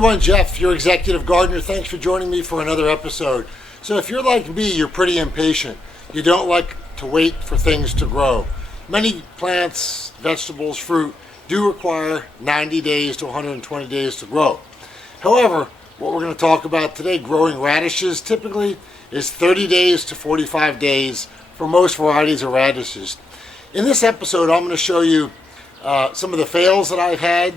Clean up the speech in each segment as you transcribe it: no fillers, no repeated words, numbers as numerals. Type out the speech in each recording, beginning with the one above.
everyone, Jeff, your executive gardener. Thanks for joining me for another episode. So if you're like me, you're pretty impatient. You don't like to wait for things to grow. Many plants, vegetables, fruit do require 90 days to 120 days to grow. However, what we're going to talk about today, growing radishes, typically is 30 days to 45 days for most varieties of radishes. In this episode, I'm going to show you some of the fails that I've had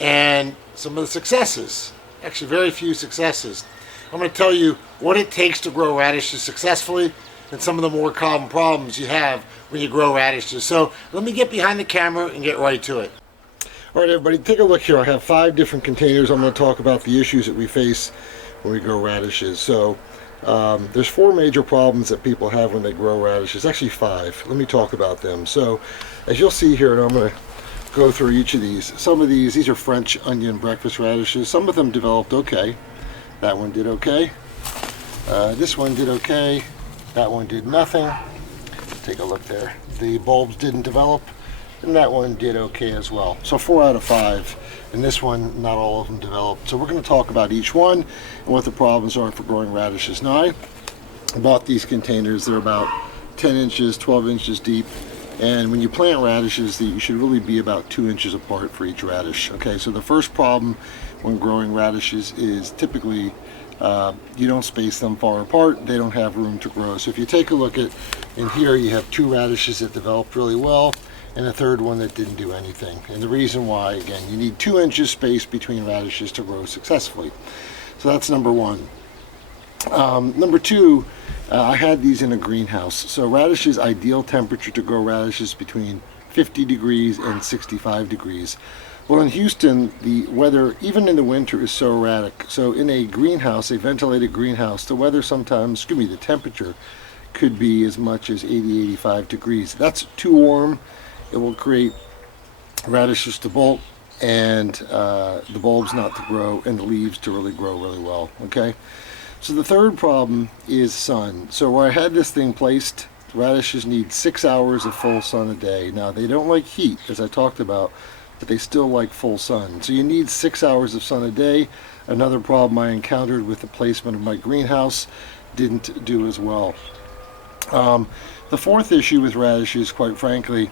and some of the successes. Actually, very few successes. I'm going to tell you what it takes to grow radishes successfully and some of the more common problems you have when you grow radishes. So let me get behind the camera and get right to it. All right, everybody, take a look here. I have 5 different containers. I'm going to talk about the issues that we face when we grow radishes. So there's 4 major problems that people have when they grow radishes. Actually 5. Let me talk about them. So as you'll see here, and I'm going to go through each of these. Some of these are French onion breakfast radishes. Some of them developed okay. That one did okay. This one did okay. That one did nothing. Take a look there. The bulbs didn't develop, and that one did okay as well. So 4 out of 5. And this one, not all of them developed. So we're going to talk about each one and what the problems are for growing radishes. Now, I bought these containers. They're about 10 inches, 12 inches deep. And when you plant radishes, you should really be about 2 inches apart for each radish. Okay, so the first problem when growing radishes is typically you don't space them far apart. They don't have room to grow. So if you take a look at, in here you have 2 radishes that developed really well and a third one that didn't do anything. And the reason why, again, you need 2 inches space between radishes to grow successfully. So that's number 1. Number 2, I had these in a greenhouse. So radishes, ideal temperature to grow radishes between 50 degrees and 65 degrees. Well, in Houston, the weather, even in the winter, is so erratic. So in a greenhouse, a ventilated greenhouse, the weather sometimes, the temperature could be as much as 80, 85 degrees. That's too warm. It will create radishes to bolt and the bulbs not to grow and the leaves to really grow really well, okay? So the third problem is sun. So where I had this thing placed, radishes need 6 hours of full sun a day. Now, they don't like heat, as I talked about, but they still like full sun. So you need 6 hours of sun a day. Another problem I encountered with the placement of my greenhouse, didn't do as well. The fourth issue with radishes, quite frankly,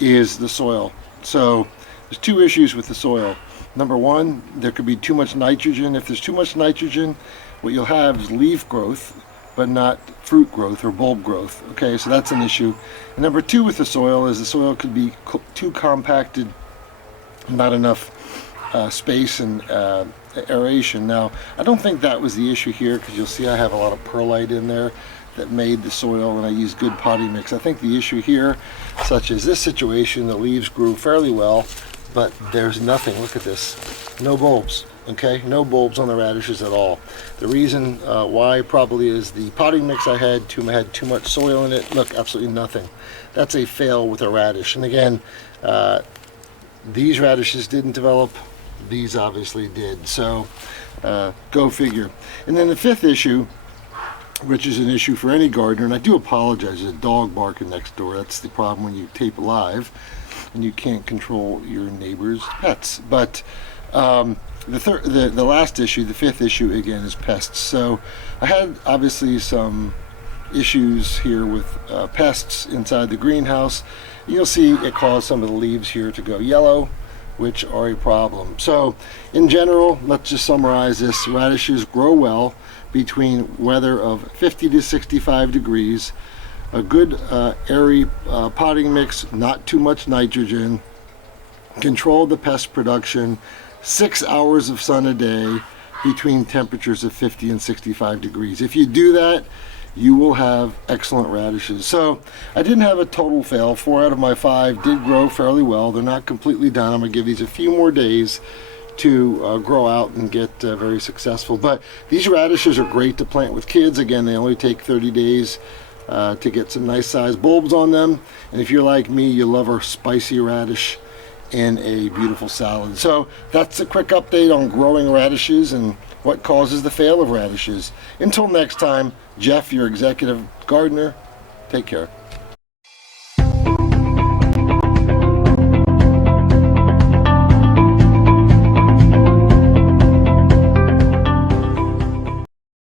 is the soil. So there's 2 issues with the soil. Number 1, there could be too much nitrogen. If there's too much nitrogen, what you'll have is leaf growth, but not fruit growth or bulb growth. Okay, so that's an issue. And number 2 with the soil is the soil could be too compacted, not enough space and aeration. Now, I don't think that was the issue here, because you'll see I have a lot of perlite in there that made the soil, and I used good potting mix. I think the issue here, such as this situation, the leaves grew fairly well, but there's nothing. Look at this. No bulbs. Okay, no bulbs on the radishes at all. The reason why probably is the potting mix I had too much soil in it. Look, absolutely nothing. That's a fail with a radish. And again, these radishes didn't develop. These obviously did. So go figure. And then the 5th issue, which is an issue for any gardener, and I do apologize, there's a dog barking next door. That's the problem when you tape live and you can't control your neighbor's pets. But the last issue, the 5th issue, again, is pests. So I had obviously some issues here with pests inside the greenhouse. You'll see it caused some of the leaves here to go yellow, which are a problem. So in general, let's just summarize this. Radishes grow well between weather of 50 to 65 degrees, a good airy potting mix, not too much nitrogen, control the pest production, 6 hours of sun a day between temperatures of 50 and 65 degrees. If you do that, you will have excellent radishes. So I didn't have a total fail. 4 out of my 5 did grow fairly well. They're not completely done. I'm going to give these a few more days to grow out and get very successful. But these radishes are great to plant with kids. Again, they only take 30 days to get some nice sized bulbs on them. And if you're like me, you love a spicy radish in a beautiful salad. So that's a quick update on growing radishes and what causes the fail of radishes. Until next time, Jeff, your executive gardener, take care.